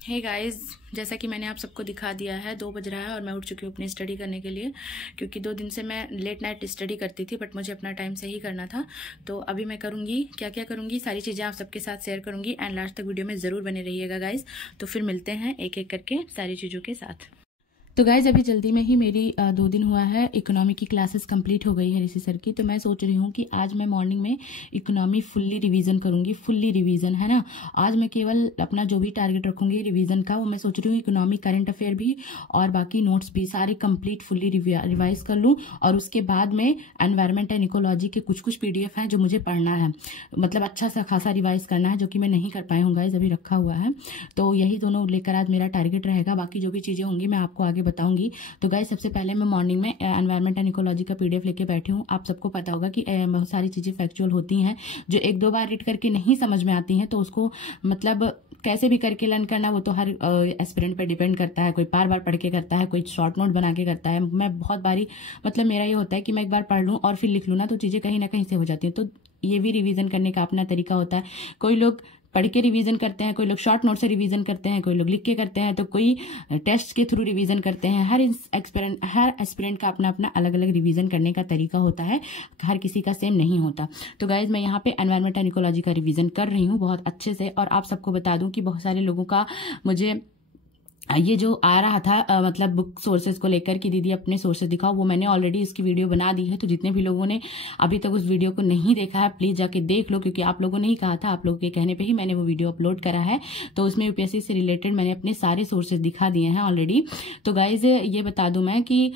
Hey guys, जैसा कि मैंने आप सबको दिखा दिया है 2 बज रहा है और मैं उठ चुकी हूँ अपनी स्टडी करने के लिए, क्योंकि 2 दिन से मैं लेट नाइट स्टडी करती थी बट मुझे अपना टाइम सही करना था। तो अभी मैं करूँगी, क्या क्या करूँगी, सारी चीज़ें आप सबके साथ शेयर करूँगी एंड लास्ट तक वीडियो में ज़रूर बने रहिएगा गाइस। तो फिर मिलते हैं एक एक करके सारी चीज़ों के साथ। तो गाइज अभी जल्दी में ही मेरी 2 दिन हुआ है इकोनॉमी की क्लासेस कंप्लीट हो गई है ऋषि सर की। तो मैं सोच रही हूँ कि आज मैं मॉर्निंग में इकोनॉमी फुल्ली रिवीजन करूँगी, फुल्ली रिवीजन है ना। आज मैं केवल अपना जो भी टारगेट रखूँगी रिवीजन का, वो मैं सोच रही हूँ इकोनॉमी करंट अफेयर भी और बाकी नोट्स भी सारे कंप्लीट फुल्ली रिवाइज कर लूँ। और उसके बाद में एनवायरमेंट एंड इकोलॉजी के कुछ कुछ PDF हैं जो मुझे पढ़ना है, मतलब अच्छा सा खासा रिवाइज करना है, जो कि मैं नहीं कर पाई हूँ गाइज, अभी रखा हुआ है। तो यही दोनों लेकर आज मेरा टारगेट रहेगा, बाकी जो भी चीज़ें होंगी मैं आपको आगे बताऊंगी। तो गाइस सबसे पहले मैं मॉर्निंग में एनवायरमेंट एंड इकोलॉजी का PDF लेके बैठी हूँ। आप सबको पता होगा कि बहुत सारी चीजें फैक्चुअल होती हैं जो 1-2 बार रीड करके नहीं समझ में आती हैं, तो उसको मतलब कैसे भी करके लर्न करना वो तो हर एस्पिरेंट पे डिपेंड करता है। कोई बार बार पढ़ के करता है, कोई शॉर्ट नोट बना के करता है। मैं बहुत बारी मतलब मेरा ये होता है कि मैं एक बार पढ़ लूँ और फिर लिख लूँ ना, तो चीजें कहीं ना कहीं से हो जाती हैं। तो ये भी रिवीजन करने का अपना तरीका होता है। कोई लोग पढ़ के रिवीजन करते हैं, कोई लोग शॉर्ट नोट से रिवीजन करते हैं, कोई लोग लिख के करते हैं, तो कोई टेस्ट के थ्रू रिवीजन करते हैं। हर एस्पिरेंट का अपना अपना अलग अलग रिवीजन करने का तरीका होता है, हर किसी का सेम नहीं होता। तो गाइज मैं यहाँ पे एनवायरमेंट एंड इकोलॉजी का रिवीजन कर रही हूँ बहुत अच्छे से। और आप सबको बता दूं कि बहुत सारे लोगों का मुझे ये जो आ रहा था मतलब बुक सोर्सेज को लेकर कि दीदी अपने सोर्सेज दिखाओ, वो मैंने ऑलरेडी इसकी वीडियो बना दी है। तो जितने भी लोगों ने अभी तक उस वीडियो को नहीं देखा है प्लीज जाके देख लो, क्योंकि आप लोगों ने ही कहा था, आप लोगों के कहने पे ही मैंने वो वीडियो अपलोड करा है। तो उसमें UPSC से रिलेटेड मैंने अपने सारे सोर्सेज दिखा दिए हैं ऑलरेडी। तो गाइज ये बता दूं मैं कि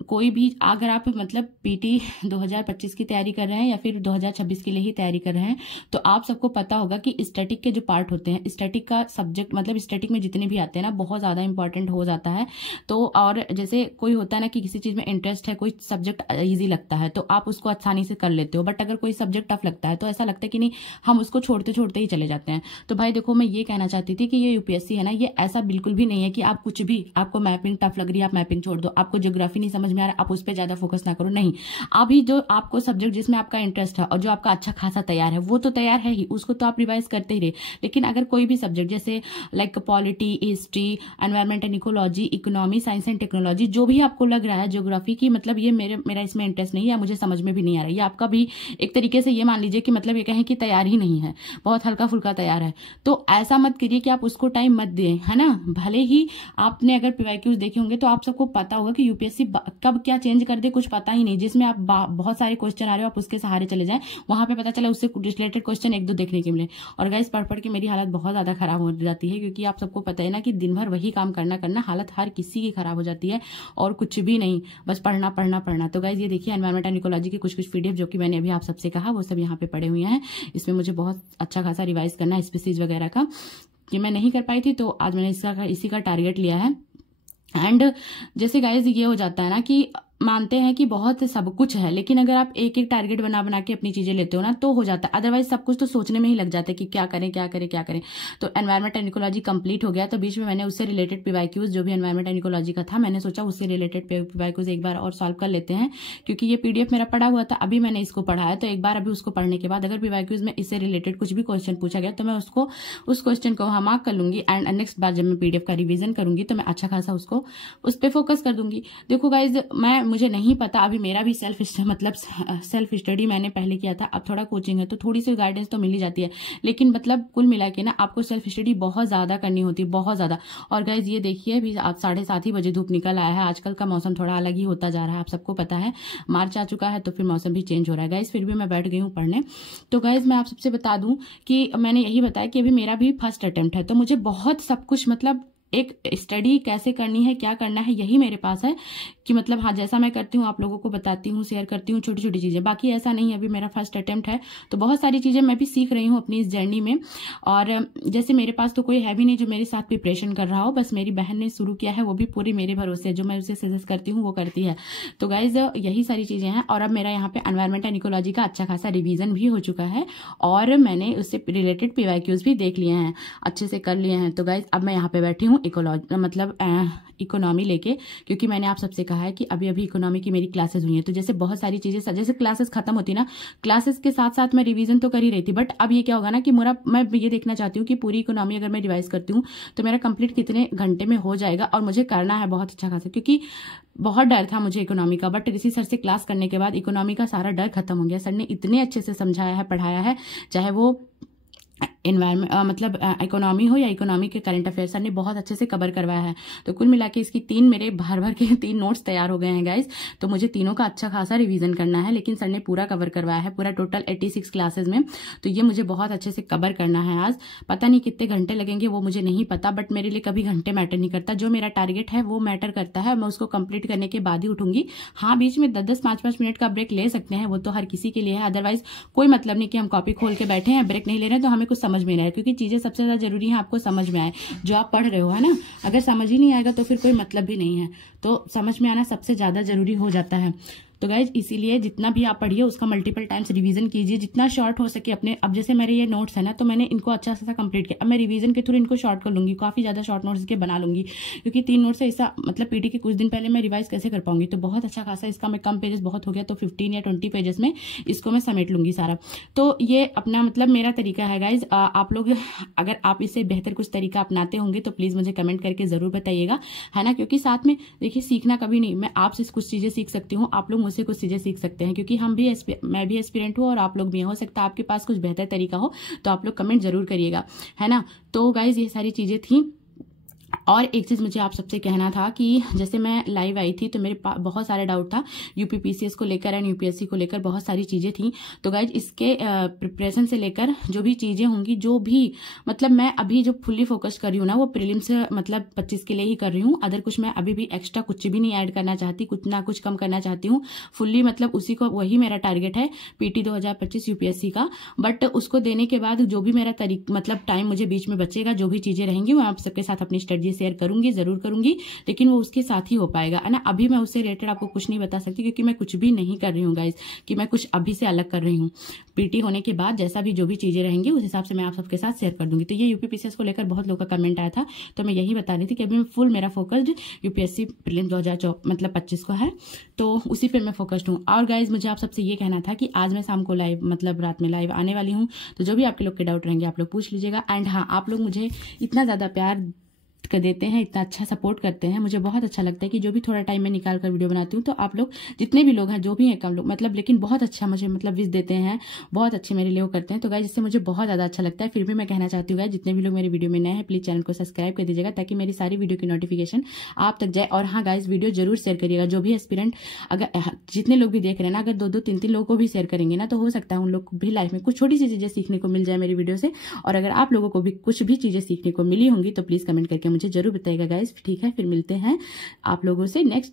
कोई भी अगर आप मतलब PT 2025 की तैयारी कर रहे हैं या फिर 2026 के लिए ही तैयारी कर रहे हैं, तो आप सबको पता होगा कि स्टैटिक के जो पार्ट होते हैं, स्टैटिक का सब्जेक्ट मतलब स्टैटिक में जितने भी आते हैं ना, बहुत ज्यादा इंपॉर्टेंट हो जाता है। तो और जैसे कोई होता है ना कि किसी चीज में इंटरेस्ट है, कोई सब्जेक्ट ईजी लगता है तो आप उसको आसानी से कर लेते हो, बट अगर कोई सब्जेक्ट टफ लगता है तो ऐसा लगता है कि नहीं, हम उसको छोड़ते छोड़ते ही चले जाते हैं। तो भाई देखो, मैं ये कहना चाहती थी कि ये UPSC है ना, ये ऐसा बिल्कुल भी नहीं है कि आप कुछ भी, आपको मैपिंग टफ लग रही है आप मैपिंग छोड़ दो, आपको ज्योग्राफी नहीं समझ में आ रहा आप उस पर ज्यादा फोकस ना करो। नहीं, अभी जो आपको सब्जेक्ट जिसमें आपका इंटरेस्ट है और जो आपका अच्छा खासा तैयार है वो तो तैयार है ही, उसको तो आप रिवाइज करते ही रहे। लेकिन अगर कोई भी सब्जेक्ट जैसे like polity, history, environment and ecology, economy, science and technology, जो भी आपको लग रहा है ज्योग्राफी की मतलब ये मेरा इसमें इंटरेस्ट नहीं है, मुझे समझ में भी नहीं आ रहा है, ये आपका भी एक तरीके से ये मान लीजिए कि मतलब ये कहें कि तैयार ही नहीं है, बहुत हल्का फुल्का तैयार है। तो ऐसा मत करिए कि आप उसको टाइम मत दें, है ना। भले ही आपने अगर PYQs देखे होंगे तो आप सबको पता होगा कि UPSC कब क्या चेंज कर दे कुछ पता ही नहीं। जिसमें आप बहुत सारे क्वेश्चन आ रहे हो आप उसके सहारे चले जाएं, वहां पे पता चला उससे रिलेटेड क्वेश्चन 1-2 देखने के मिले। और गाइस पढ़ पढ़ के मेरी हालत बहुत ज्यादा खराब हो जाती है, क्योंकि आप सबको पता है ना कि दिन भर वही काम करना हालत हर किसी की खराब हो जाती है और कुछ भी नहीं, बस पढ़ना पढ़ना पढ़ना। तो गाइस ये देखिए एनवायरमेंट एंड इकोलॉजी के कुछ कुछ PDF जो कि मैंने अभी आप सबसे कहा वो सब यहाँ पे पड़े हुए हैं। इसमें मुझे बहुत अच्छा खासा रिवाइज करना है स्पीसीज वगैरह का, कि मैं नहीं कर पाई थी, तो आज मैंने इसी का टारगेट लिया है। एंड जैसे गाइज ये हो जाता है ना कि मानते हैं कि बहुत सब कुछ है, लेकिन अगर आप एक एक टारगेट बना बना के अपनी चीजें लेते हो ना तो हो जाता है, अदरवाइज सब कुछ तो सोचने में ही लग जाता है कि क्या करें क्या करें क्या करें। तो एनवायरमेंट एंड इकोलॉजी कंप्लीट हो गया, तो बीच में मैंने उससे रिलेटेड PYQs जो भी एनवायरमेंट एंड इकोलॉजी का था, मैंने सोचा उससे रिलेटेड PYQs एक बार और सॉल्व कर लेते हैं, क्योंकि ये PDF मेरा पड़ा हुआ था, अभी मैंने इसको पढ़ा है। तो एक बार अभी उसको पढ़ने के बाद अगर PYQs में इससे रिलेटेड कुछ भी क्वेश्चन पूछा गया तो मैं उसको उस क्वेश्चन को मार्क कर लूंगी एंड नेक्स्ट बार जब मैं PDF का रिविजन करूंगी तो मैं अच्छा खासा उसको उस पर फोकस कर दूंगी। देखो गाइज मुझे नहीं पता, अभी मेरा भी सेल्फ स्टडी मैंने पहले किया था, अब थोड़ा कोचिंग है तो थोड़ी सी गाइडेंस तो मिल ही जाती है, लेकिन मतलब कुल मिला के ना आपको सेल्फ स्टडी बहुत ज्यादा करनी होती है, बहुत ज्यादा। और गाइज ये देखिए अभी आप 7:30 ही बजे धूप निकल आया है, आजकल का मौसम थोड़ा अलग ही होता जा रहा है, आप सबको पता है मार्च आ चुका है तो फिर मौसम भी चेंज हो रहा है गाइज। फिर भी मैं बैठ गई हूँ पढ़ने। तो गाइज मैं आप सबसे बता दूं कि मैंने यही बताया कि अभी मेरा भी फर्स्ट अटेम्प्ट है, तो मुझे बहुत सब कुछ मतलब एक स्टडी कैसे करनी है क्या करना है यही मेरे पास है, कि मतलब हाँ जैसा मैं करती हूँ आप लोगों को बताती हूँ, शेयर करती हूँ छोटी छोटी चीजें। बाकी ऐसा नहीं है, अभी मेरा फर्स्ट अटेम्प्ट है तो बहुत सारी चीजें मैं भी सीख रही हूँ अपनी इस जर्नी में। और जैसे मेरे पास तो कोई है भी नहीं जो मेरे साथ प्रिपरेशन कर रहा हो, बस मेरी बहन ने शुरू किया है, वो भी पूरी मेरे भरोसे, जो मैं उसे सजेस्ट करती हूँ वो करती है। तो गाइज यही सारी चीजें हैं। और अब मेरा यहाँ पे एनवायरमेंट एंड इकोलॉजी का अच्छा खासा रिवीजन भी हो चुका है और मैंने उससे रिलेटेड PYQs भी देख लिए हैं, अच्छे से कर लिए हैं। तो गाइज अब मैं यहाँ पे बैठी हूँ मतलब इकोनॉमी लेके, क्योंकि मैंने आप सबसे कहा है कि अभी अभी इकोनॉमी की मेरी क्लासेस हुई हैं, तो जैसे बहुत सारी चीज़ें, जैसे क्लासेस खत्म होती ना, क्लासेस के साथ साथ मैं रिवीजन तो कर ही रही थी, बट अब ये क्या होगा ना कि मैं ये देखना चाहती हूँ कि पूरी इकोनॉमी अगर मैं रिवाइज करती हूँ तो मेरा कंप्लीट कितने घंटे में हो जाएगा, और मुझे करना है बहुत अच्छा खासा, क्योंकि बहुत डर था मुझे इकोनॉमी का, बट ऋषि सर से क्लास करने के बाद इकोनॉमी का सारा डर खत्म हो गया। सर ने इतने अच्छे से समझाया है, पढ़ाया है, चाहे वो एनवायरमेंट मतलब इकोनॉमी हो या इकोनॉमी के करंट अफेयर, सर ने बहुत अच्छे से कवर करवाया है। तो कुल मिला के इसकी 3 मेरे भर के 3 नोट्स तैयार हो गए हैं गाइज। तो मुझे तीनों का अच्छा खासा रिवीजन करना है, लेकिन सर ने पूरा कवर करवाया है, पूरा टोटल 86 क्लासेस में। तो ये मुझे बहुत अच्छे से कवर करना है आज। पता नहीं कितने घंटे लगेंगे वो मुझे नहीं पता, बट मेरे लिए कभी घंटे मैटर नहीं करता। जो मेरा टारगेट है वो मैटर करता है, मैं उसको कंप्लीट करने के बाद ही उठूंगी। हाँ, बीच में 10-10, 5-5 मिनट का ब्रेक ले सकते हैं, वो तो हर किसी के लिए है। अदरवाइज कोई मतलब नहीं कि हम कॉपी खोल के बैठे हैं, ब्रेक नहीं ले रहे हैं तो हमें कुछ समझ में नहीं आए, क्योंकि चीजें सबसे ज्यादा जरूरी है आपको समझ में आए जो आप पढ़ रहे हो, है ना। अगर समझ ही नहीं आएगा तो फिर कोई मतलब भी नहीं है। तो समझ में आना सबसे ज्यादा जरूरी हो जाता है। तो गाइज इसीलिए जितना भी आप पढ़िए उसका मल्टीपल टाइम्स रिवीजन कीजिए, जितना शॉर्ट हो सके अपने। अब जैसे मेरे ये नोट्स है ना, तो मैंने इनको अच्छा सा कंप्लीट किया। अब मैं रिवीजन के थ्रू इनको शॉर्ट कर लूंगी, काफी ज्यादा शॉर्ट नोट्स के बना लूंगी, क्योंकि 3 नोट्स है ऐसा, मतलब पीटी के कुछ दिन पहले मैं रिवाइज कैसे कर पाऊंगी। तो बहुत अच्छा खासा इसका मैं कम पेजेस बहुत हो गया, तो 15 या 20 पेजेस में इसको मैं समेट लूंगी सारा। तो ये अपना मतलब मेरा तरीका है गाइज। आप लोग अगर आप इससे बेहतर कुछ तरीका अपनाते होंगे तो प्लीज मुझे कमेंट करके जरूर बताइएगा, है ना। क्योंकि साथ में देखिए, सीखना कभी नहीं, मैं आपसे कुछ चीजें सीख सकती हूँ, आप लोग मुझसे कुछ चीजें सीख सकते हैं, क्योंकि मैं भी एस्पिरेंट हूँ और आप लोग भी। हो सकता है आपके पास कुछ बेहतर तरीका हो, तो आप लोग कमेंट जरूर करिएगा, है ना। तो गाइज ये सारी चीजें थी। और एक चीज मुझे आप सबसे कहना था कि जैसे मैं लाइव आई थी तो मेरे पास बहुत सारा डाउट था यूपीपीसीएस को लेकर एंड यूपीएससी को लेकर, बहुत सारी चीजें थी। तो गाइज इसके प्रिपरेशन से लेकर जो भी चीजें होंगी, जो भी मतलब मैं अभी जो फुल्ली फोकस कर रही हूँ ना, वो प्रीलिम्स मतलब 25 के लिए ही कर रही हूँ। अदर कुछ मैं अभी भी एक्स्ट्रा कुछ भी नहीं ऐड करना चाहती, कुछ ना कुछ कम करना चाहती हूँ। फुल्ली मतलब उसी को, वही मेरा टारगेट है पीटी 2025 यूपीएससी का। बट उसको देने के बाद जो भी मेरा मतलब टाइम मुझे बीच में बचेगा, जो भी चीजें रहेंगी, वो आप सबके साथ अपनी स्ट्रेटजी शेयर करूंगी, जरूर करूंगी, लेकिन वो उसके साथ ही हो पाएगा, है ना। अभी मैं उससे रिलेटेड आपको कुछ नहीं बता सकती, क्योंकि मैं कुछ भी नहीं कर रही हूँ गाइज, कि मैं कुछ अभी से अलग कर रही हूँ। पीटी होने के बाद जैसा भी जो भी चीजें रहेंगी उस हिसाब से मैं आप सबके साथ शेयर कर दूंगी। तो ये यूपीपीसीएस को लेकर बहुत लोगों का कमेंट आया था, तो मैं यही बता रही थी कि अभी मैं फुल मेरा फोकस्ड यूपीएससी प्रीलिम्स 2025 को है, तो उसी पर मैं फोकस्ड हूँ। और गाइज मुझे आप सबसे ये कहना था कि आज मैं शाम को लाइव मतलब रात में लाइव आने वाली हूँ, तो जो भी आपके लोग के डाउट रहेंगे आप लोग पूछ लीजिएगा। एंड हाँ, आप लोग मुझे इतना ज्यादा प्यार कर देते हैं, इतना अच्छा सपोर्ट करते हैं, मुझे बहुत अच्छा लगता है कि जो भी थोड़ा टाइम में निकाल कर वीडियो बनाती हूँ, तो आप लोग जितने भी लोग हैं, जो भी हैं कम लोग, मतलब लेकिन बहुत अच्छा मुझे मतलब विश देते हैं, बहुत अच्छे मेरे लिए वो करते हैं। तो गाइस इससे मुझे बहुत ज्यादा अच्छा लगता है। फिर भी मैं कहना चाहती हूँ गाइस, जितने भी लोग मेरी वीडियो में नए हैं, प्लीज चैनल को सब्सक्राइब कर दीजिएगा, ताकि मेरी सारी वीडियो की नोटिफिकेशन आप तक जाए। और हाँ गाइस, वीडियो जरूर शेयर करिएगा, जो भी एस्पिरेंट, अगर जितने लोग भी देख रहे हैं ना, अगर 2-2, 3-3 लोगों को भी शेयर करेंगे ना, तो हो सकता है उन लोग को भी लाइफ में कुछ छोटी सी चीजें सीखने को मिल जाए मेरी वीडियो से। और अगर आप लोगों को भी कुछ भी चीजें सीखने को मिली होंगी तो प्लीज कमेंट करके मुझे जरूर बताइएगा गाइस, ठीक है। फिर मिलते हैं आप लोगों से नेक्स्ट